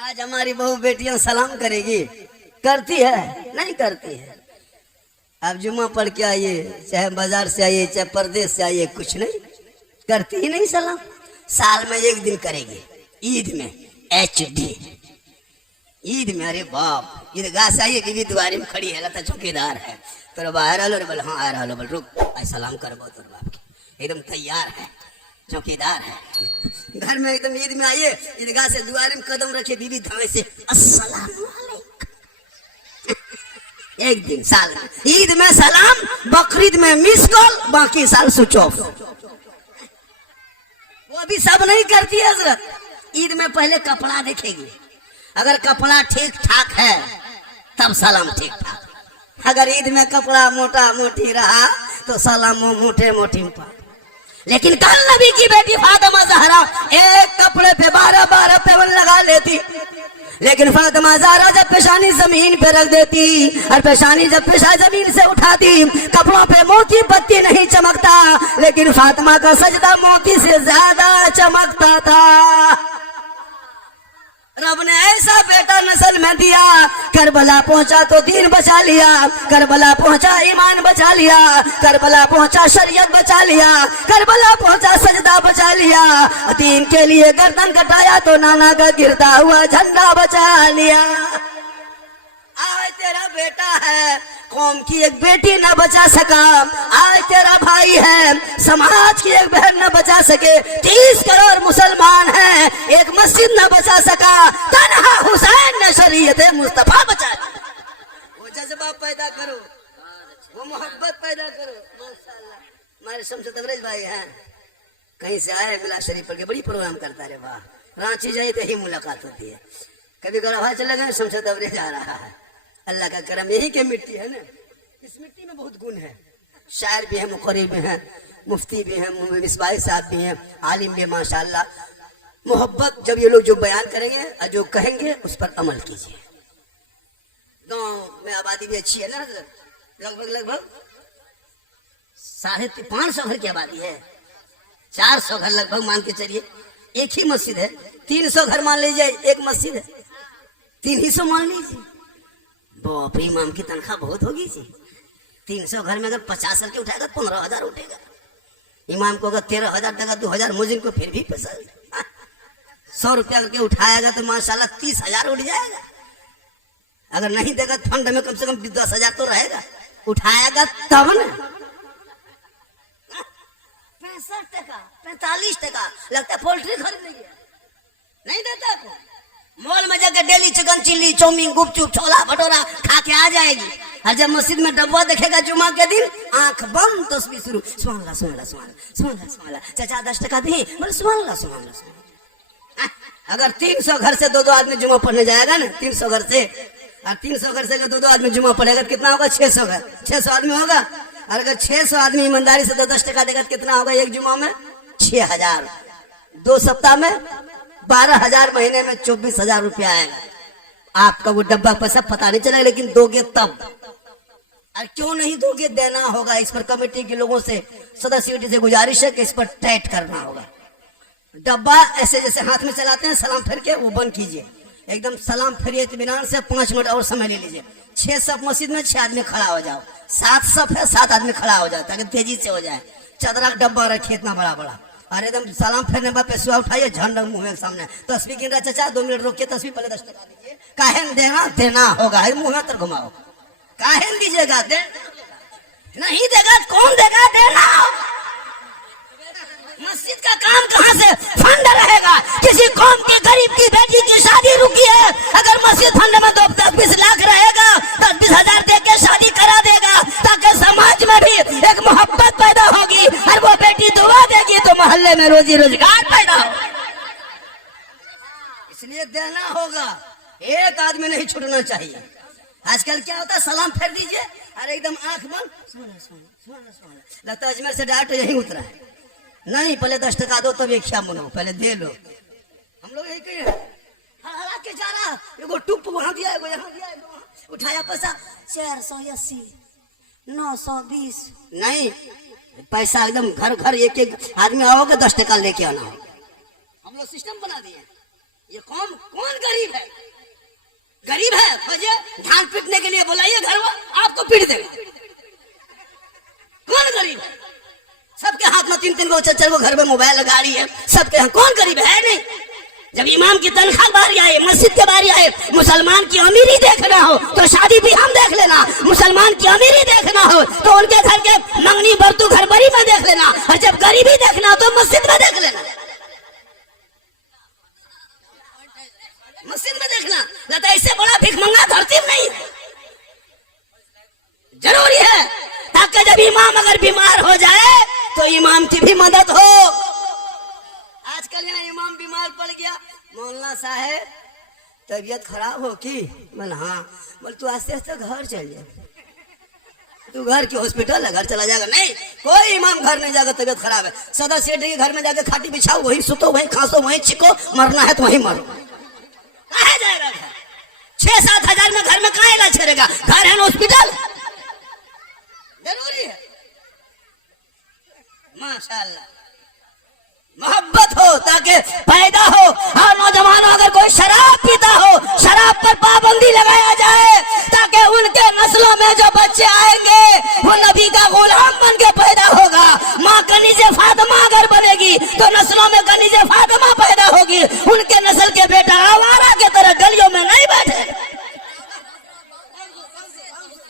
आज हमारी बहू बेटियां सलाम करेगी, करती है? नहीं करती है। अब जुम्मा पढ़ के आइए, चाहे बाजार से आइए, चाहे परदेश से आइए, कुछ नहीं करती ही नहीं सलाम। साल में एक दिन करेगी, ईद में। HD ईद में। अरे बाप, ईदगाह से आइए कि द्वारे में खड़ी है, लगता चौकीदार है। तो बाहर आलो, बोल हाँ आ रहा, बोल रुक आई सलाम करबो तोर बाप के, एकदम तैयार है, चौकीदार है। घर में एकदम ईद में आइए, ईदगाह से द्वारे में कदम रखे, बीबी धमे से अस्सलाम वालेकुम। एक दिन साल में, ईद में सलाम, बकरीद में मिस कॉल, बाकी साल स्विच ऑफ। वो भी सब नहीं करती है हजरत। ईद में पहले कपड़ा देखेगी, अगर कपड़ा ठीक ठाक है तब सलाम ठीक ठाक। अगर ईद में कपड़ा मोटा मोटी रहा तो सलाम मोटे मोटी पर। लेकिन कल नबी की बेटी फातिमा ज़हरा एक कपड़े पे 12-12 पेवन लगा लेती, लेकिन फातिमा ज़हरा जब पेशानी जमीन पे रख देती और पेशानी जब पेशा जमीन से उठाती, कपड़ों पे मोती पत्ती नहीं चमकता, लेकिन फातिमा का सजदा मोती से ज्यादा चमकता था। रब ने ऐसा बेटा नस्ल में दिया, करबला पहुंचा तो दीन बचा लिया, करबला पहुंचा ईमान बचा लिया, करबला पहुंचा शरीयत बचा लिया, करबला पहुंचा सजदा बचा लिया। दीन के लिए गर्दन कटाया तो नाना का गिरता हुआ झंडा बचा लिया। आज तेरा बेटा है, कौम की एक बेटी न बचा सका, आज तेरा भाई है, समाज की एक बहन न बचा सके, 30 करोड़ मुसलमान हैं, एक मस्जिद न बचा सका, तन्हा हुसैन ने शरीयत मुस्तफा बचा दी। वो जज्बा पैदा करो, वो मोहब्बत पैदा करो। माशाअल्लाह, हमारे शमशद तबरेज भाई हैं, कहीं से आए, मिला शरीफ पढ़ के बड़ी प्रोग्राम करता है। वाह, रांची जाए तो ही मुलाकात होती है। कभी गला चले गए, शमशद तबरेज आ रहा है। अल्लाह का करम, यही के मिट्टी है ना, इस मिट्टी में बहुत गुण है। शायर भी है, मुकर्री भी है, मुफ्ती भी है, मिसबाह साहब भी हैं, आलिम भी, माशाअल्लाह। मोहब्बत जब ये लोग जो बयान करेंगे और जो कहेंगे उस पर अमल कीजिए। गांव में आबादी भी अच्छी है ना, लगभग 550 घर की आबादी है, 400 घर लगभग मान के चलिए, एक ही मस्जिद है। 300 घर मान लीजिए, एक मस्जिद है, 300 मान लीजिए। बाप रे, इमाम की तनख्वाह बहुत होगी जी। 300 घर में अगर 50 करके उठाएगा 15,000 उठेगा। इमाम को अगर 13,000 देगा, 2,000 मुजिम को फिर भी पैसा 100 रुपया करके उठाएगा तो माशाल्लाह 30,000 उठ जाएगा। अगर नहीं देगा फंड में कम से कम 10,000 तो रहेगा, उठाएगा तब ना। 65 टका 45 टका लगता है पोल्ट्री खरीदेंगे, नहीं देता को। मॉल में जाकर डेली चिकन चिल्ली चाउमीन गुपचुप छोला भटोरा खा के आ जाएगी, और जब मस्जिद में डब्बा देखेगा जुमा के दिन, आंख बंद तस्बीह शुरू, सुभान अल्लाह सुभान अल्लाह सुभान अल्लाह सुभान अल्लाह, चाचा 10 टका दी, बोले सुभान अल्लाह सुभान अल्लाह। अगर 300 घर से 2-2 आदमी जुमा पढ़ने जाएगा ना, 300 घर से, और 300 घर से अगर 2-2 आदमी जुमा पढ़ेगा, कितना होगा? 600 घर, 600 आदमी होगा। और अगर 600 आदमी ईमानदारी से 10 टका देगा, कितना होगा एक जुमा में? 6,000। 2 सप्ताह में 12,000, महीने में 24,000 रुपया आएगा। आपका वो डब्बा पैसा पता नहीं चलेगा, लेकिन दोगे तब। और क्यों नहीं दोगे? देना होगा। इस पर कमेटी के लोगों से, सदस्य से गुजारिश है कि इस पर टाइट करना होगा। डब्बा ऐसे जैसे हाथ में चलाते हैं सलाम फेर के, वो बंद कीजिए एकदम। सलाम फेरिए इत्मीनान से, 5 मिनट और समय ले लीजिए। 6 सफ मस्जिद में 6 आदमी खड़ा हो जाओ, 7 सफ है 7 आदमी खड़ा हो जाओ, ताकि तेजी से हो जाए। चदरा का डब्बा रखिए इतना बड़ा बड़ा, और एकदम सलाम फेरने बाद पैसा उठाइए, झंडा मुंह के सामने तस्वीर गिन रहा, चाचा 2 मिनट रोकिए, तस्वीर पहले 10 टका दीजिए। काहे देना? देना होगा। मुंह में तर घुमाओ, काहे दीजिएगा? नहीं देगा कौन देगा? देना होगा। मस्जिद का काम कहाँ से फंड रहेगा? किसी कौम के गरीब की बेटी की शादी रुकी है, अगर मस्जिद फंड में 10-20 लाख रहेगा, 10-20 हजार दे के शादी करा देगा, ताकि समाज में भी एक मोहब्बत पैदा होगी, और वो बेटी दुआ देगी तो मोहल्ले में रोजी रोजगार पैदा होगा। इसलिए देना होगा, एक आदमी नहीं छूटना चाहिए। आजकल क्या होता है, सलाम फेर दीजिए, अरे एकदम आंख बंद, लगता है अजमेर से डायरेक्ट यही उतरा है। नहीं, पहले 10 टका दो तब एक क्या मुनो, पहले दे लो। हम लोग यही कहे हरा के जा रहा, एगो टुप वहां दिया, एगो यहाँ दिया, एगो उठाया पैसा 480 920। नहीं, पैसा एकदम घर घर एक आदमी आओगे 10 टका लेके आना। हम लोग सिस्टम बना दिए। ये कौन गरीब है? धान पीटने के लिए बुलाइए घर में, आपको पीट देगा। कौन गरीब है? सबके हाथ में 3-3 गो 4-4 गो घर में मोबाइल गाड़ी है सबके यहाँ। कौन गरीब है? नहीं। जब इमाम की तनख्वाह बारी आए, मस्जिद के बारी आए, मुसलमान की अमीरी देखना हो तो शादी भी हम देख लेना, मुसलमान की अमीरी देखना हो तो उनके घर के मंगनी बरतू घर बरी में देख लेना, और जब गरीबी देखना हो तो मस्जिद में देख लेना। मस्जिद में देखना, न तो ऐसे बड़ा भिखमंगा धरती में नहीं है। जरूरी है ताकि जब इमाम अगर बीमार हो जाए तो इमाम की भी मदद हो। आजकल यहाँ इमाम बीमार पड़ गया, मौलाना साहब तबीयत खराब हो की? बोल हाँ। बोल तू आस्ते आस्ते घर चल जाए, तू घर की हॉस्पिटल है, घर चला जाएगा। नहीं, कोई इमाम घर नहीं जाएगा, तबीयत खराब है। सदर सेठ के घर में जाके खाटी बिछाओ, वहीं सुतो, वहीं खांसो, वहीं चिको, मरना है तो वहीं मरो। कहाँ जाएगा घर? 6-7 हजार में घर में कहाँ इलाज करेगा? घर है ना हॉस्पिटल। जरूरी है माशाल्लाह मोहब्बत हो ताकि पैदा हो। और नौजवानों अगर कोई शराब पीता हो, शराब पर पाबंदी लगाया जाए ताकि उनके नस्लों में जो बच्चे आएंगे वो नबी का गुलाम बन के पैदा होगा। माँ कनीज़े फातिमा अगर बनेगी तो नस्लों में कनीज़े फातिमा पैदा होगी। उनके नस्ल के बेटा आवारा के तरह गलियों में नहीं बैठे।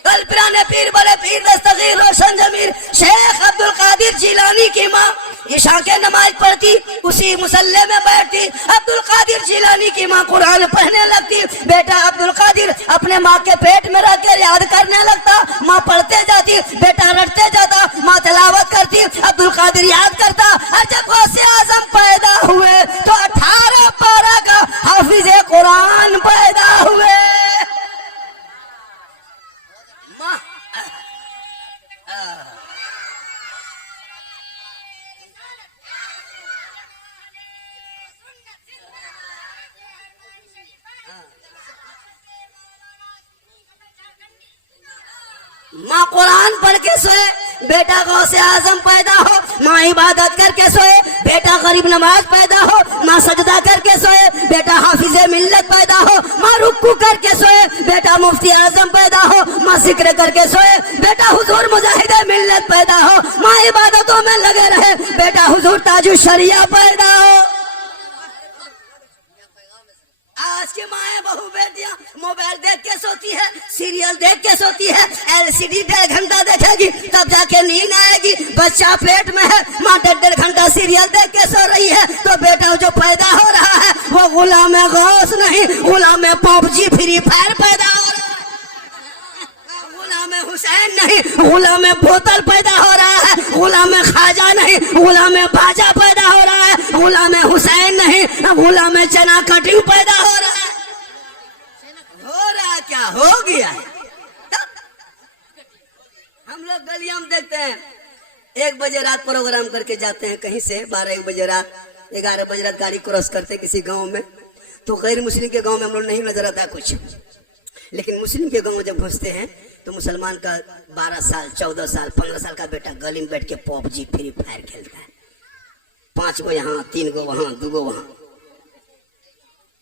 कल पुराने पीर बड़े पीर दस्तगीर रोशन जमीर शेख अब्दुल कादिर जिलानी की माँ ईशा के नमाज पढ़ती, उसी मुसल्ले में बैठती। अब्दुल कादिर जिलानी की माँ कुरान पढ़ने लगती। बेटा अब्दुल कादिर अपने माँ के पेट में रख कर याद करने लगता। माँ पढ़ते जाती, बेटा रटते जाता, माँ तिलावत करती, अब्दुल कादिर याद करता। और जब गौसे आजम पैदा हुए तो 18 पारा का हाफिज कुरान पैदा हुए। माँ कुरान पढ़ के सोए, बेटा गौसे आजम पैदा हो। माँ इबादत करके सोए, बेटा गरीब नमाज पैदा हो। माँ सजदा करके सोए, बेटा हाफिजे मिल्लत पैदा हो। माँ रुक्कू करके सोए, बेटा मुफ्ती आजम पैदा हो। माँ जिक्र करके सोए, बेटा हुजूर मुजाहिदे मिल्लत पैदा हो। माँ इबादतों में लगे रहे, बेटा हुजूर ताजु शरिया पैदा हो। आज की माएं बहू बेटियां मोबाइल देख के सोती है, सीरियल देख के सोती है, LCD 1.5 घंटा देखेगी तब जाके नींद आएगी। बच्चा पेट में है, माँ 1.5 घंटा सीरियल देख के सो रही है तो बेटा जो पैदा हो रहा है वो गुलाम गौस नहीं, गुलाम PUBG फ्री फायर पैदा हो रहा है। गुलाम हुसैन नहीं, गुलाम बोतल पैदा हो रहा है। गुलाम खाजा नहीं, गुलाम बाजा पैदा हो रहा है। गुलाम हुसैन नहीं, गुलाम चना कटिंग पैदा हो रहा है। हो रहा क्या? हो गया है। हम लोग गलियां में देखते हैं 1 बजे रात प्रोग्राम करके जाते हैं कहीं से, 12-1 बजे रात, 11 बजे रात गाड़ी क्रॉस करते किसी गांव में, तो गैर मुस्लिम के गांव में हम लोग नहीं नजर आता कुछ, लेकिन मुस्लिम के गांव में जब घुसते हैं तो मुसलमान का 12 साल 14 साल 15 साल का बेटा गली में बैठ के PUBG फ्री फायर खेलता है। 5 गो यहाँ, 3 गो वहां, 2 गो वहां,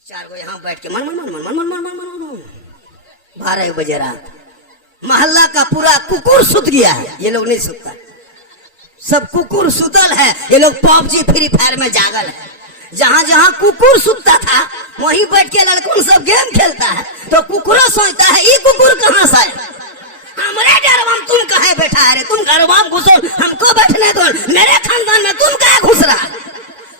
4 गो यहाँ बैठ के मन मन मन मन मन मन मन मन मन 12 बजे रात। मोहल्ला का पूरा कुकुर सुत गया है, ये लोग नहीं सुतता, सब कुकुर सुतल है, ये लोग PUBG फ्री फायर में जागल है। जहाँ जहाँ कुकुर सुतता था वहीं बैठ के लड़कों सब गेम खेलता है, तो कुकुरो सोचता है ये कुकुर कहाँ से आया? हमारे डरवाम तुम कहे बैठा है रे? तुम घरवाम घुसो, हमको बैठने दो। मेरे खानदान में तुम कहे घुस रहा है?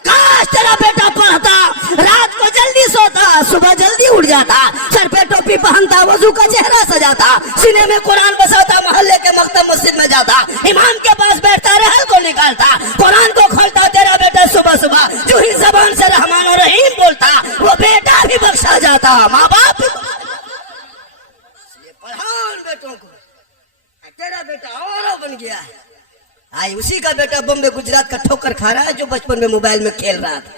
काश तेरा बेटा पढ़ता, रात को जल्दी सोता, सुबह जल्दी उठ जाता, सर पे टोपी पहनता, वजू का चेहरा सजाता, सीने में कुरान बसाता, मोहल्ले के मकतब मस्जिद में जाता, इमाम के पास बैठता, रहल को निकालता, कुरान को खोलता। तेरा बेटा सुबह सुबह जो ही जबान से रहमान और रहीम बोलता, वो बेटा भी बख्शा जाता, माँ बाप भी। पढ़ाओ बेटों को, तेरा बेटा और बन गया है। आई उसी का बेटा बम्बे गुजरात का ठोकर खा रहा है जो बचपन में मोबाइल में खेल रहा था।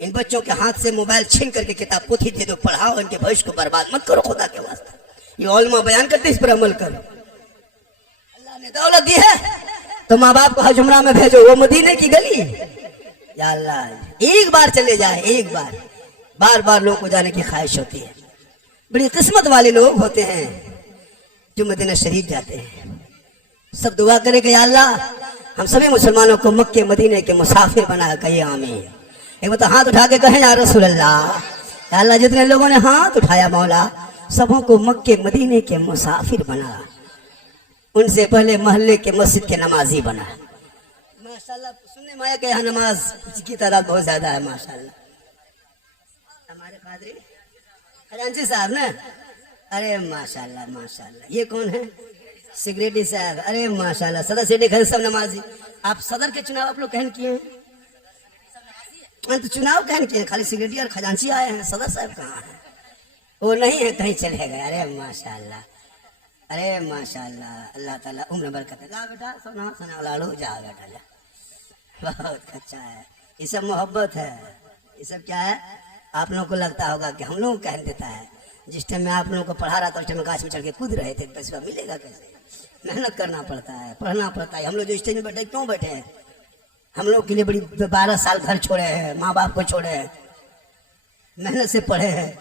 इन बच्चों के हाथ से मोबाइल छीन करके किताब पोथी दे दो, पढ़ाओ, इनके भविष्य को बर्बाद मत करो खुदा के वास्ते। ये औलमा बयान करते, इस पर अमल करो। अल्लाह ने दौलत दी है तो माँ बाप को हज उम्रा में भेजो, वो मदीने की गली। या अल्लाह, एक बार चले जाए, एक बार, बार बार लोगों को जाने की ख्वाहिश होती है। बड़ी किस्मत वाले लोग होते हैं जो मदीना शरीफ जाते हैं। सब दुआ करें कि या अल्लाह हम सभी मुसलमानों को मक्के मदीने के मुसाफिर बना, कहिए आमीन। एक बार तो हाथ उठा के कहें या रसूल अल्लाह, या अल्लाह जितने लोगों ने हाथ उठाया मौला सबों को मक्के मदीने के मुसाफिर बना, उनसे पहले मोहल्ले के मस्जिद के नमाजी बना। माशाल्लाह सुनने में आया कि यहाँ नमाज की तादाद बहुत ज्यादा है माशाल्लाह। हमारे पादरी खजांची साहब ना, अरे माशाल्लाह माशाल्लाह। ये कौन है? सेक्रेटरी साहब, अरे माशाल्लाह। सदर सिटी खैर सब नमाजी। आप सदर के चुनाव आप लोग कहन किए हैं? तो चुनाव कहन किए, खाली सेक्रेटरी और खजांची आए हैं, सदर साहब कहाँ है? वो नहीं है, कहीं चले गए। अरे माशाल्लाह, अरे माशाल्लाह। अल्लाह ताला उम्र बरकत है। ला बेटा सोना सोना लाड़ू जा बेटा जा, बहुत अच्छा है। ये सब मोहब्बत है, ये सब क्या है? आप लोगों को लगता होगा कि हम लोग कहन देता है। जिस टाइम मैं आप लोगों को पढ़ा रहा था उस टाइम गाछ में चढ़ के कूद रहे थे, पैसा मिलेगा कैसे? मेहनत करना पड़ता है, पढ़ना पड़ता है। हम लोग जो स्टेज में बैठे क्यों बैठे हैं? हम लोग के लिए बड़ी 12 साल घर छोड़े हैं, माँ बाप को छोड़े हैं, मेहनत से पढ़े हैं।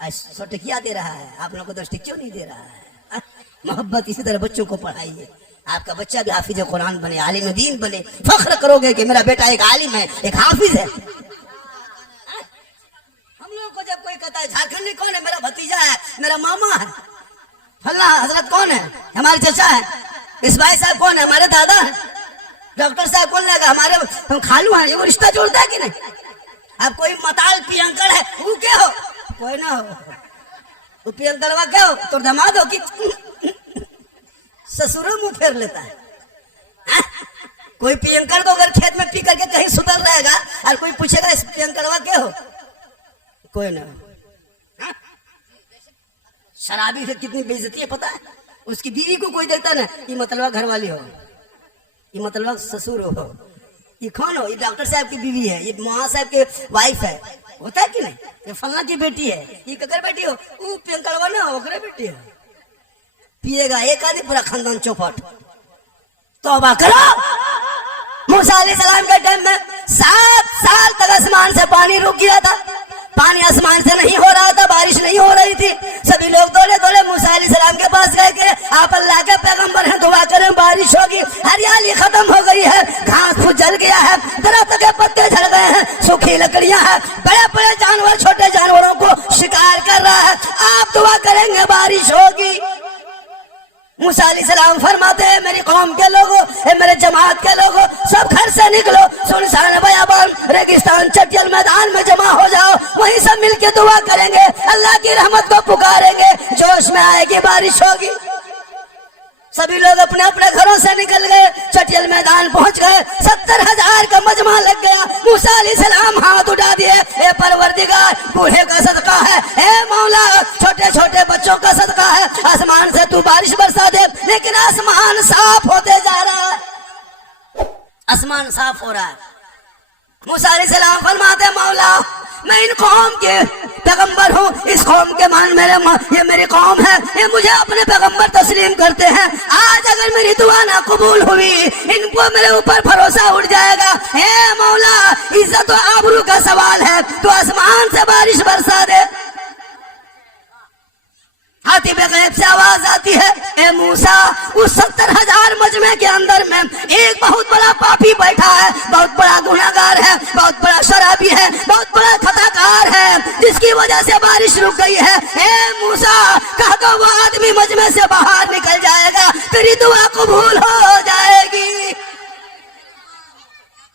आज 100 टकिया दे रहा है, आप लोगों को 10 क्यों नहीं दे रहा है? मोहब्बत इसी तरह बच्चों को पढ़ाइए। आपका बच्चा भी हाफिज कुरान बने, आलिम दीन बने। फख्र करोगे कि मेरा बेटा एक आलिम है, एक हाफिज है। हम लोगों को जब कोई कहता है झारखंडी कौन है? मेरा भतीजा है, मेरा मामा है। फल्ला हजरत कौन है? हमारे चाचा है। इस भाई साहब कौन है? हमारे दादा है। डॉक्टर साहब कौन लगा? हमारे हम खालू हैं। ये वो रिश्ता जोड़ता है कि नहीं? अब कोई मताल पियंकड़ है, वो क्या हो? कोई ना हो, वो पियंकड़वा क्या हो? तो दामाद हो कि ससुर मुंह फेर लेता है। कोई पियंकड़ को अगर खेत में पी करके कहीं सुतल रहेगा और कोई पूछेगा इस पियंकड़वा क्या हो? कोई ना। शराबी से कितनी बेइज्जती है पता है? उसकी बीवी को कोई देखता ना, ये मतलबा घर वाली हो, ये मतलबा ससुर हो, ये कौन हो? ये डॉक्टर साहब की बीवी है, ये महा साहब के वाइफ है। होता है कि नहीं? ये फलना की बेटी है, ये ककर बेटी हो? वो पियंकड़वा ना हो, बेटी है। पिएगा एक आदमी, पूरा खानदान चौपट। तौबा करो। मूसा अलैहिस्सलाम के टाइम में 7 साल तक आसमान से पानी रुक गया था। पानी आसमान से नहीं हो रहा था, बारिश नहीं हो रही थी। सभी लोग दौड़े दौड़े मूसा अलैहिस्सलाम के पास गए कि आप अल्लाह के पैगंबर हैं, दुआ करें बारिश होगी। हरियाली खत्म हो गई है, घास फूस जल गया है, दरख्त के पत्ते झड़ गए हैं, सूखी लकड़ियां हैं, बड़े बड़े जानवर छोटे जानवरों को शिकार कर रहा है। आप दुआ करेंगे बारिश होगी। मूसा अलैहिस्सलाम फरमाते हैं मेरी कौम के लोगों, मेरे जमात के लोगों, सब घर से निकलो, सुनसान बयाबान रेगिस्तान चटियल मैदान में जमा हो जाओ। वहीं सब मिलके दुआ करेंगे, अल्लाह की रहमत को पुकारेंगे, जोश में आएगी, बारिश होगी। सभी लोग अपने अपने घरों से निकल गए, चटियल मैदान पहुंच गए। 70,000 का मजमा लग गया। मूसा अलैहिस्सलाम हाथ उठा दिए, ए परवरदिगार, बूढ़े का सदका है, ए मौला छोटे छोटे बच्चों का सदका है, आसमान से तू बारिश बरसा दे। लेकिन आसमान साफ होते जा रहा है, आसमान साफ हो रहा है। मूसा अलैहिस्सलाम फरमाते मौला मैं इन कौम के पैगंबर हूँ, इस कौम के मान ये मेरी कौम है, ये मुझे अपने पैगंबर तस्लीम करते हैं। आज अगर मेरी दुआ ना कबूल हुई, इनको मेरे ऊपर भरोसा उठ जाएगा। हे मौला इज्जत और आबरू का सवाल है, तो आसमान से बारिश बरसा दे। हाथी पे गैब से आवाज आती है, ए मूसा उस 70,000 मजमे के अंदर में एक बहुत बड़ा पापी बैठा है, बहुत बड़ा गुनाहगार है, बहुत बड़ा शराबी है, बहुत बड़ा खताकार है, जिसकी वजह से बारिश रुक गई है। ए मूसा कह दो वो आदमी मजमे से बाहर निकल जाएगा, तेरी दुआ कबूल हो जाएगी।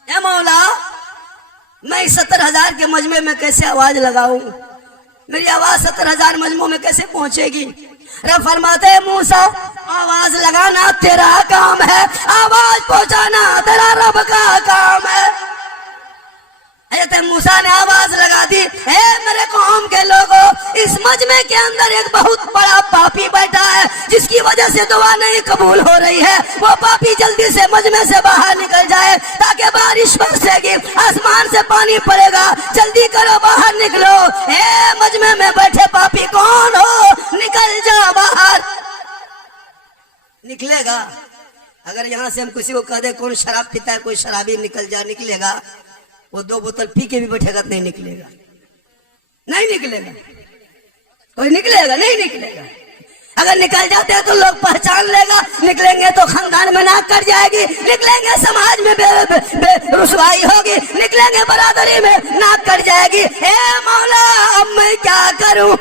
ए मौला मैं 70,000 के मजमे में कैसे आवाज लगाऊं? मेरी आवाज 70,000 मजमों में कैसे पहुंचेगी? रब फरमाते मूसा आवाज लगाना तेरा काम है, आवाज पहुंचाना तेरा रब का काम है। मूसा ने आवाज लगा दी, हे मेरे कौम के लोगों, इस मजमे के अंदर एक बहुत बड़ा पापी बैठा है, जिसकी वजह से दुआ नहीं कबूल हो रही है। वो पापी जल्दी से मजमे से बाहर निकल जाए ताकि बारिश बरसेगी, आसमान से पानी पड़ेगा। जल्दी करो, बाहर निकलो। हे मजमे में बैठे पापी कौन हो? निकल जा बाहर। निकलेगा? अगर यहाँ से हम किसी को कह दे कौन शराब पीता है, कोई शराबी निकल जा, निकलेगा? वो 2 बोतल पी के भी बैठेगा, नहीं निकलेगा, नहीं निकलेगा। कोई निकलेगा? नहीं निकलेगा। अगर निकल जाते हैं तो लोग पहचान लेगा, निकलेंगे तो खानदान में नाक कट जाएगी, निकलेंगे समाज में रुसवाई होगी, निकलेंगे बरादरी में नाक कट जाएगी। हे मौला अब मैं क्या करूं?